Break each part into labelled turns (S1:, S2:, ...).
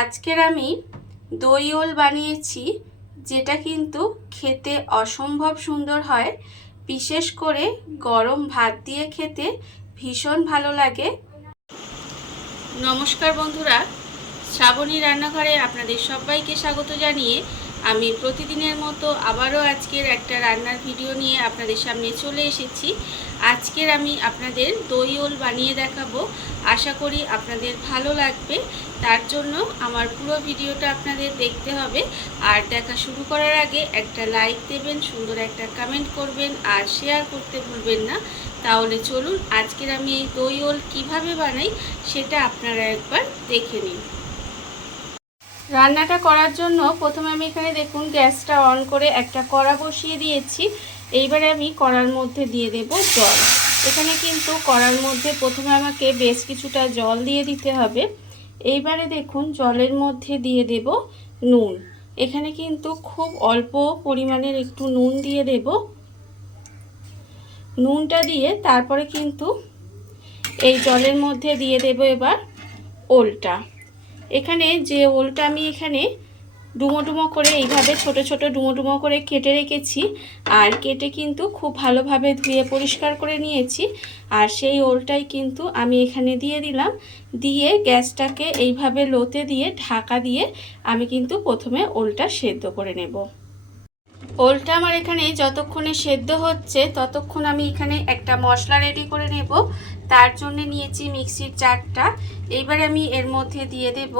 S1: আজকের আমি দই ওল বানিয়েছি, যেটা কিন্তু খেতে অসম্ভব সুন্দর হয়। বিশেষ করে গরম ভাত দিয়ে খেতে ভীষণ ভালো লাগে। নমস্কার বন্ধুরা, শ্রাবণী রান্নাঘরে আপনাদের সবাইকে স্বাগত জানিয়ে আমি প্রতিদিনের মতো আবারও আজকের একটা রান্নার ভিডিও নিয়ে আপনাদের সামনে চলে এসেছি। আজকের আমি আপনাদের দই ওল বানিয়ে দেখাবো। আশা করি আপনাদের ভালো লাগবে। তার জন্য আমার পুরো ভিডিওটা আপনাদের দেখতে হবে। আর দেখা শুরু করার আগে একটা লাইক দেবেন, সুন্দর একটা কমেন্ট করবেন আর শেয়ার করতে ভুলবেন না। তাহলে চলুন আজকের আমি এই দই ওল কীভাবে বানাই সেটা আপনারা একবার দেখে নিন। রান্নাটা করার জন্য প্রথমে আমি এখানে দেখুন গ্যাসটা অন করে একটা কড়া বসিয়ে দিয়েছি। এইবারে আমি কড়ার মধ্যে দিয়ে দেব জল। এখানে কিন্তু কড়ার মধ্যে প্রথমে আমাকে বেশ কিছুটা জল দিয়ে দিতে হবে। এইবারে দেখুন জলের মধ্যে দিয়ে দেব নুন। এখানে কিন্তু খুব অল্প পরিমাণের একটু নুন দিয়ে দেব। নুনটা দিয়ে তারপরে কিন্তু এই জলের মধ্যে দিয়ে দেব এবার ওলটা। এখানে যে ওলটা আমি এখানে ডুমো ডুমো করে এইভাবে ছোট ছোট ডুমো ডুমো করে কেটে রেখেছি, আর কেটে কিন্তু খুব ভালোভাবে ধুয়ে পরিষ্কার করে নিয়েছি, আর সেই ওলটাই কিন্তু আমি এখানে দিয়ে দিলাম। দিয়ে গ্যাসটাকে এইভাবে লোতে দিয়ে ঢাকা দিয়ে আমি কিন্তু প্রথমে ওলটা সেদ্ধ করে নেব। ওলটা আমার এখানে যতক্ষণে সেদ্ধ হচ্ছে, ততক্ষণ আমি এখানে একটা মশলা রেডি করে নেব। তার জন্য নিয়েছি মিক্সির চারটা। এইবার আমি এর মধ্যে দিয়ে দেব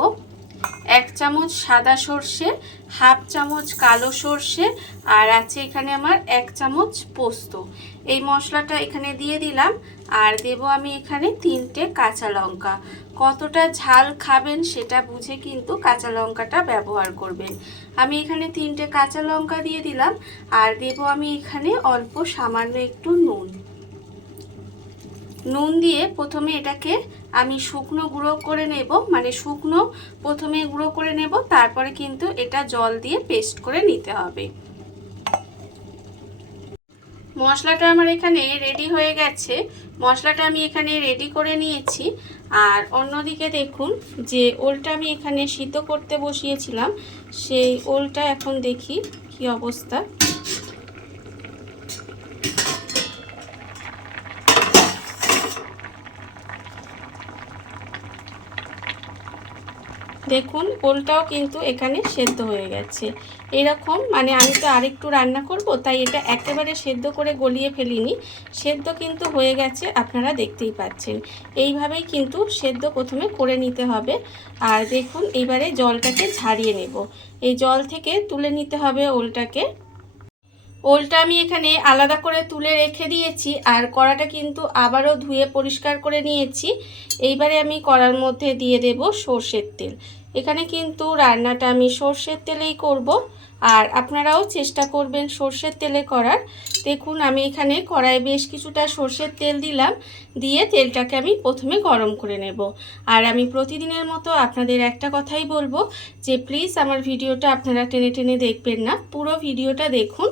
S1: এক চামচ সাদা সর্ষে, হাফ চামচ কালো সর্ষে আর আছে এখানে আমার এক চামচ পোস্ত। এই মশলাটা এখানে দিয়ে দিলাম আর দেব আমি এখানে তিনটে কাঁচা লঙ্কা। কতটা ঝাল খাবেন সেটা বুঝে কিন্তু কাঁচা লঙ্কাটা ব্যবহার করবেন। আমি এখানে তিনটে কাঁচা লঙ্কা দিয়ে দিলাম আর দেব আমি এখানে অল্প সামান্য একটু নুন। নুন দিয়ে প্রথমে এটাকে আমি শুকনো গুঁড়ো করে নেব মানে শুকনো প্রথমে গুঁড়ো করে নেব, তারপরে কিন্তু এটা জল দিয়ে পেস্ট করে নিতে হবে। মশলাটা আমার এখানে রেডি হয়ে গেছে। মশলাটা আমি এখানে রেডি করে নিয়েছি। আর অন্যদিকে দেখুন, যে ওলটা আমি এখানে সিদ্ধ করতে বসিয়েছিলাম, সেই ওলটা এখন দেখি কি অবস্থা। দেখুন ওলটাও কিন্তু এখানে সেদ্ধ হয়ে গেছে। এরকম মানে আমি তো আরেকটু রান্না করব, তাই এটা একেবারে সেদ্ধ করে গলিয়ে ফেলিনি। সেদ্ধ কিন্তু হয়ে গেছে, আপনারা দেখতেই পাচ্ছেন। এইভাবেই কিন্তু সেদ্ধ প্রথমে করে নিতে হবে। আর দেখুন, এইবারে জলটাকে ঝারিয়ে নেব। এই জল থেকে তুলে নিতে হবে ওলটাকে। ওলটা আমি এখানে আলাদা করে তুলে রেখে দিয়েছি, আর কড়াটা কিন্তু আবারও ধুয়ে পরিষ্কার করে নিয়েছি। এইবারে আমি কড়ার মধ্যে দিয়ে দেব সর্ষের তেল। এখানে কিন্তু রান্নাটা আমি সর্ষের তেলেই করব। আর আপনারাও চেষ্টা করবেন সর্ষের তেলে করার। দেখুন, আমি এখানে কড়াইয়ে বেশ কিছুটা সর্ষের তেল দিলাম, দিয়ে তেলটাকে আমি প্রথমে গরম করে নেব। আর আমি প্রতিদিনের মতো আপনাদের একটা কথাই বলব যে, প্লিজ আমার ভিডিওটা আপনারা টেনে টেনে দেখবেন না। পুরো ভিডিওটা দেখুন,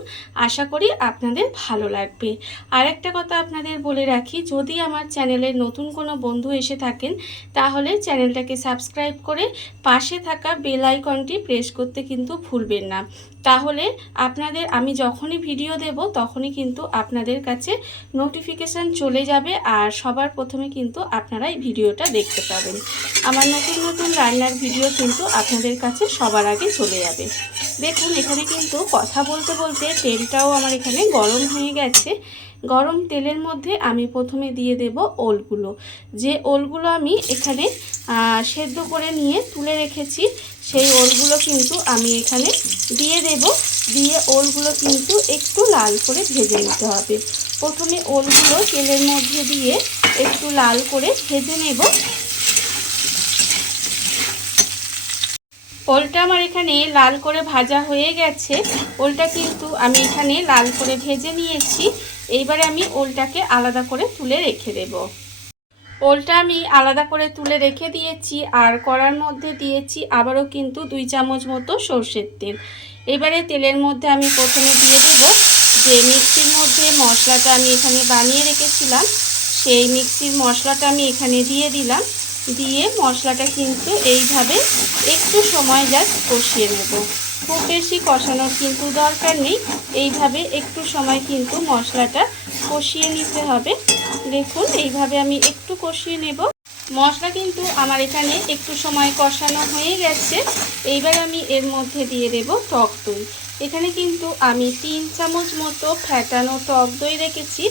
S1: আশা করি আপনাদের ভালো লাগবে। আর একটা কথা আপনাদের বলে রাখি, যদি আমার চ্যানেলে নতুন কোনো বন্ধু এসে থাকেন, তাহলে চ্যানেলটাকে সাবস্ক্রাইব করে পাশে থাকা বেল আইকনটি প্রেস করতে কিন্তু ভুলবেন না। তাহলে আপনাদের, আমি যখনই ভিডিও দেব, তখনই কিন্তু আপনাদের কাছে নোটিফিকেশান চলে যাবে আর সবার প্রথমে কিন্তু আপনারা এই ভিডিওটা দেখতে পাবেন। আমার নতুন নতুন রান্নার ভিডিও কিন্তু আপনাদের কাছে সবার আগে চলে যাবে। দেখুন, এখানে কিন্তু কথা বলতে বলতে তেলটাও আমার এখানে গরম হয়ে গেছে। গরম তেলের মধ্যে আমি প্রথমে দিয়ে দেব ওলগুলো। যে ওলগুলো আমি এখানে সেদ্ধ করে নিয়ে তুলে রেখেছি সেই ওলগুলো কিন্তু আমি এখানে দিয়ে দেব। দিয়ে ওলগুলো কিন্তু একটু লাল করে ভেজে নিতে হবে। প্রথমে ওলগুলো তেলের মধ্যে দিয়ে একটু লাল করে ভেজে নেব। ওলটা আমার এখানে লাল করে ভাজা হয়ে গেছে। ওলটা কিন্তু আমি এখানে লাল করে ভেজে নিয়েছি। এইবারে আমি ওলটাকে আলাদা করে তুলে রেখে দেব। ওলটা আমি আলাদা করে তুলে রেখে দিয়েছি আর কড়ার মধ্যে দিয়েছি আবারও কিন্তু দুই চামচ মতো সর্ষের তেল। এবারে তেলের মধ্যে আমি প্রথমে দিয়ে দেব যে মিক্সির মধ্যে মশলাটা আমি এখানে বানিয়ে রেখেছিলাম, সেই মিক্সির মশলাটা আমি এখানে দিয়ে দিলাম। দিয়ে মশলাটা কিন্তু এইভাবে একটু সময় জাস্ট কষিয়ে নেব। খুব বেশি কষানোর কিন্তু দরকার নেই। এইভাবে একটু সময় কিন্তু মশলাটা কষিয়ে নিতে হবে। দেখুন, এইভাবে আমি একটু কষিয়ে নেব। মশলা কিন্তু আমার এখানে একটু সময় কষানো হয়ে গেছে। এইবার আমি এর মধ্যে দিয়ে দেব টক দই। এখানে কিন্তু আমি তিন চামচ মতো ফ্যাটানো টক দই রেখেছি।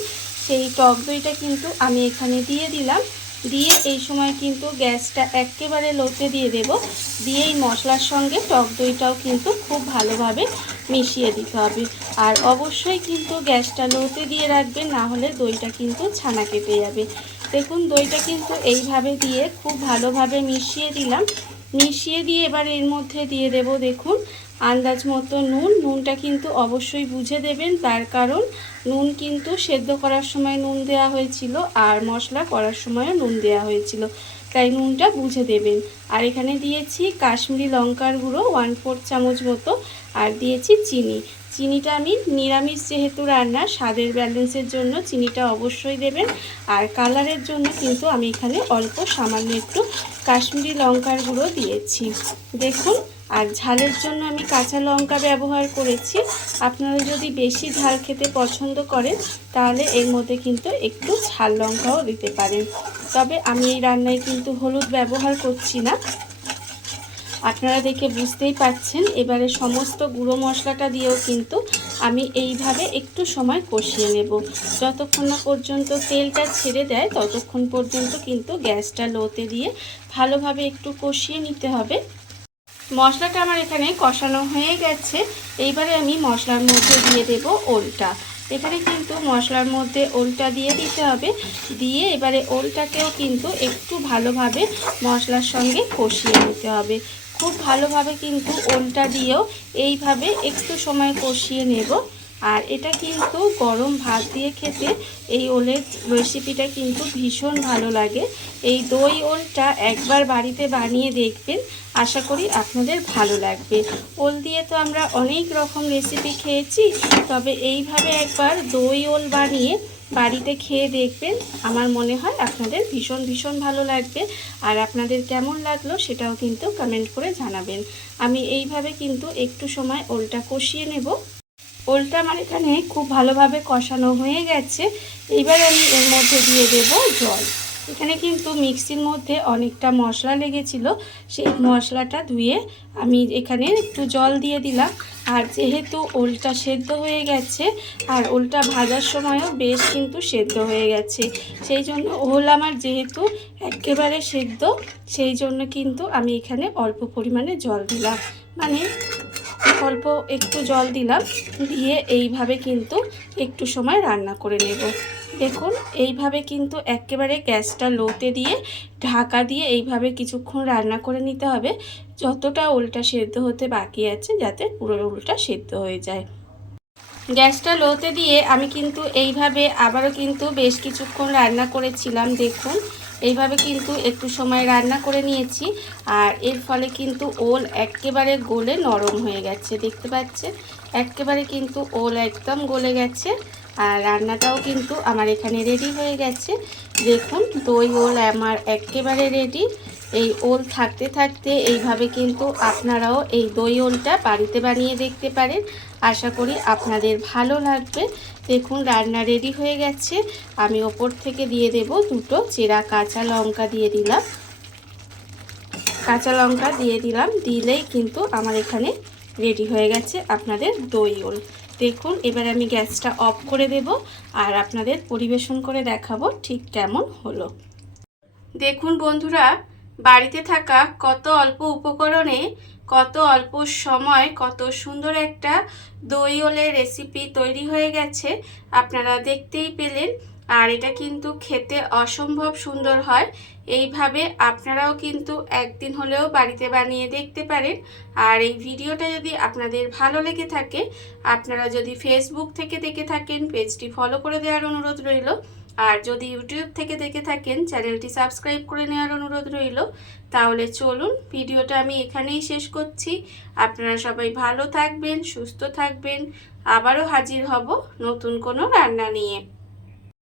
S1: সেই টক দইটা কিন্তু আমি এখানে দিয়ে দিলাম। দিয়ে এই সময় কিন্তু গ্যাসটা একেবারে লোতে দিয়ে দেব। দিয়ে এই মশলার সঙ্গে টক দইটাও কিন্তু খুব ভালোভাবে মিশিয়ে দিতে হবে। আর অবশ্যই কিন্তু গ্যাসটা লোতে দিয়ে রাখবেন, না হলে দইটা কিন্তু ছানা কেটে যাবে। দেখুন, দইটা কিন্তু এইভাবে দিয়ে খুব ভালোভাবে মিশিয়ে দিলাম। মিশিয়ে দিয়ে এবার এর মধ্যে দিয়ে দেব, দেখুন আন্দাজ মতো নুন। নুনটা কিন্তু অবশ্যই বুঝে দেবেন। তার কারণ নুন কিন্তু সেদ্ধ করার সময় নুন দেওয়া হয়েছিল আর মশলা করার সময়ও নুন দেওয়া হয়েছিল। তাই নুনটা বুঝে দেবেন। আর এখানে দিয়েছি কাশ্মীরি লঙ্কার গুঁড়ো ওয়ান ফোর চামচ মতো। আর দিয়েছি চিনি। চিনিটা আমি নিরামিষ যেহেতু রান্না, স্বাদের ব্যালেন্সের জন্য চিনিটা অবশ্যই দেবেন। আর কালারের জন্য কিন্তু আমি এখানে অল্প সামান্য একটু কাশ্মীরি লঙ্কার গুঁড়ো দিয়েছি। দেখুন আর ঝালের জন্য আমি কাঁচা লঙ্কা ব্যবহার করেছি। আপনারা যদি বেশি ঝাল খেতে পছন্দ করেন, তাহলে এর মধ্যে কিন্তু একটু ঝাল লঙ্কাও দিতে পারেন। তবে আমি এই রান্নায় কিন্তু হলুদ ব্যবহার করছি না। আপনারা দেখে বুঝতেই পাচ্ছেন, এবারে সমস্ত গুঁড়ো মশলাটা দিয়েও কিন্তু আমি এইভাবে একটু সময় কষিয়ে নেব। যতক্ষণ না পর্যন্ত তেলটা ছেড়ে দেয়, ততক্ষণ পর্যন্ত কিন্তু গ্যাসটা লোতে দিয়ে ভালোভাবে একটু কষিয়ে নিতে হবে। মশলাটা আমার এখানে কষানো হয়ে গেছে। এইবারে আমি মশলার মধ্যে দিয়ে দেব ওলটা। এখানে কিন্তু মশলার মধ্যে ওলটা দিয়ে দিতে হবে। দিয়ে এবারে ওলটাকেও কিন্তু একটু ভালোভাবে মশলার সঙ্গে কষিয়ে নিতে হবে। খুব ভালোভাবে কিন্তু ওলটা দিয়েও এইভাবে একটু সময় কষিয়ে নেব। আর এটা কিন্তু গরম ভাত দিয়ে খেতে এই ওলের রেসিপিটা কিন্তু ভীষণ ভালো লাগে। এই দই ওলটা একবার বাড়িতে বানিয়ে দেখবেন, আশা করি আপনাদের ভালো লাগবে। ওল দিয়ে তো আমরা অনেক রকম রেসিপি খেয়েছি, তবে এইভাবে একবার দই ওল বানিয়ে বাড়িতে খেয়ে দেখবেন, আমার মনে হয় আপনাদের ভীষণ ভীষণ ভালো লাগবে। আর আপনাদের কেমন লাগল সেটাও কিন্তু কমেন্ট করে জানাবেন। আমি এইভাবে কিন্তু একটু সময় ওলটা কষিয়ে নেব। ওলটা আমার এখানে খুব ভালোভাবে কষানো হয়ে গেছে। এইবার আমি এর মধ্যে দিয়ে দেব জল। এখানে কিন্তু মিক্সির মধ্যে অনেকটা মশলা লেগেছিল। সেই মশলাটা ধুয়ে আমি এখানে একটু জল দিয়ে দিলাম। আর যেহেতু ওলটা সেদ্ধ হয়ে গেছে, আর ওলটা ভাজার সময়ও বেশ কিন্তু সেদ্ধ হয়ে গেছে। সেই জন্য ওল আমার যেহেতু একেবারে সেদ্ধ, সেই জন্য কিন্তু আমি এখানে অল্প পরিমাণে জল দিলাম। মানে অল্প একটু জল দিলাম, দিয়ে এইভাবে কিন্তু একটু সময় রান্না করে নেব। দেখুন, এইভাবে কিন্তু একেবারে গ্যাসটা লোতে দিয়ে, ঢাকা দিয়ে এইভাবে কিছুক্ষণ রান্না করে নিতে হবে। যতটা উল্টা সেদ্ধ হতে বাকি আছে, যাতে পুরো উল্টা সেদ্ধ হয়ে যায়। গ্যাসটা লোতে দিয়ে আমি কিন্তু এইভাবে আবারও কিন্তু বেশ কিছুক্ষণ রান্না করেছিলাম, দেখুন। এইভাবে কিন্তু একটু সময় রান্না করে নিয়েছি, আর এর ফলে কিন্তু ওল একেবারে গলে নরম হয়ে গেছে, দেখতে পাচ্ছেন? একেবারে কিন্তু ওল একদম গলে গেছে। আর রান্নাটাও কিন্তু আমার এখানে রেডি হয়ে গেছে। দেখুন, দই, ওল আমার একেবারে রেডি এই ওল থাকতে থাকতে এইভাবে কিন্তু আপনারাও এই দই ওলটা বাড়িতে বানিয়ে দেখতে পারেন। আশা করি আপনাদের ভালো লাগবে। দেখুন, রান্না রেডি হয়ে গেছে। আমি ওপর থেকে দিয়ে দেব দুটো চেরা কাঁচা লঙ্কা দিয়ে দিলাম। কাঁচা লঙ্কা দিয়ে দিলাম। দিলেই কিন্তু আমার এখানে রেডি হয়ে গেছে আপনাদের দই ওল। দেখুন, এবার আমি গ্যাসটা অফ করে দেব আর আপনাদের পরিবেশন করে দেখাবো ঠিক কেমন হলো। দেখুন বন্ধুরা, বাড়িতে থাকা কত অল্প উপকরণে, কত অল্প সময়, কত সুন্দর একটা দই ওলের রেসিপি তৈরি হয়ে গেছে। আপনারা দেখতেই পেলেন আর এটা কিন্তু খেতে অসম্ভব সুন্দর হয়। এইভাবে আপনারাও কিন্তু একদিন হলেও বাড়িতে বানিয়ে দেখতে পারেন। আর এই ভিডিওটা যদি আপনাদের ভালো লেগে থাকে, আপনারা যদি ফেসবুক থেকে দেখে থাকেন, পেজটি ফলো করে দেওয়ার অনুরোধ রইল। আর যদি ইউটিউব থেকে দেখে থাকেন, চ্যানেলটি সাবস্ক্রাইব করে নেওয়ার অনুরোধ রইল। তাহলে চলুন, ভিডিওটা আমি এখানেই শেষ করছি। আপনারা সবাই ভালো থাকবেন, সুস্থ থাকবেন। আবারও হাজির হব নতুন কোনো রান্না নিয়ে।